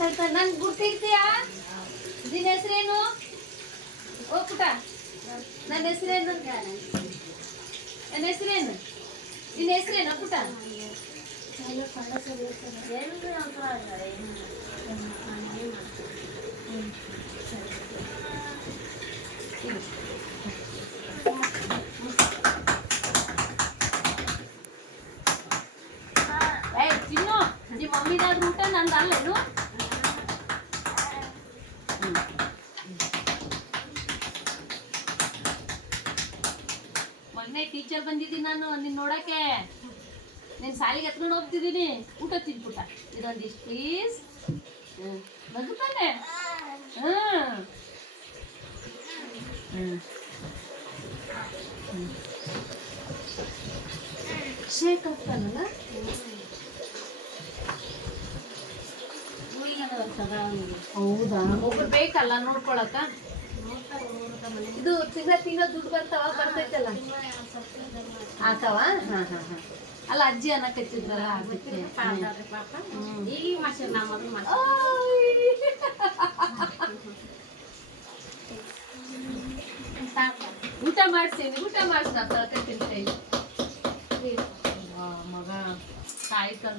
ಮಾತಾಡ್ತಾನೆ. ನನ್ ಗುರ್ತಿರ್ತೀಯಾ? ನಿನ್ನ ಹೆಸರೇನು? ಓ ಪುಟ, ನನ್ನ ಹೆಸರೇನು? ನನ್ನ ಹೆಸರೇನು? ನಿನ್ನ ಹೆಸರೇನು ಪುಟ? ತಿನ್ನು, ನಿಮ್ಮ ಮಮ್ಮಿದಾದ್ರೂ ಊಟ ನಂದು ಅಲ್ಲೇನು? ಮೊನ್ನೆ ಟೀಚರ್ ಬಂದಿದ್ದೀನಿ ನಾನು ನಿನ್ನ ನೋಡಕ್ಕೆ. ನೀನು ಸಾಲಿಗೆ ಎತ್ಕೊಂಡು ಹೋಗ್ತಿದ್ದೀನಿ. ಊಟ ತಿನ್ಪುಟ, ಇದೊಂದಿಷ್ಟು ಪ್ಲೀಸ್. ನಗುತ್ತಾನೆ. ಶೇಕ್ ಆಗ್ತಾನಲ್ಲ. ಹೌದಾ, ಒಬ್ರು ಬೇಕಲ್ಲ ನೋಡ್ಕೊಳಕ. ಇದು ತಿನ್ನೋ ದುಡ್ಡು ಬರ್ತೈತಲ್ಲ ಆತವ. ಅಲ್ಲ ಅಜ್ಜಿ ಅನ್ನಕತ್ತಿದ್ರಲ್ಲ ಅದಕ್ಕೆ. ಊಟ ಮಾಡಿಸ್ತೀನಿ, ಊಟ ಮಾಡಿಸ್. ನಾ ತಳ್ಕತ್ತೀನಿ ಕೈ. ಮಗ ಕಾಯಿ ತಂದ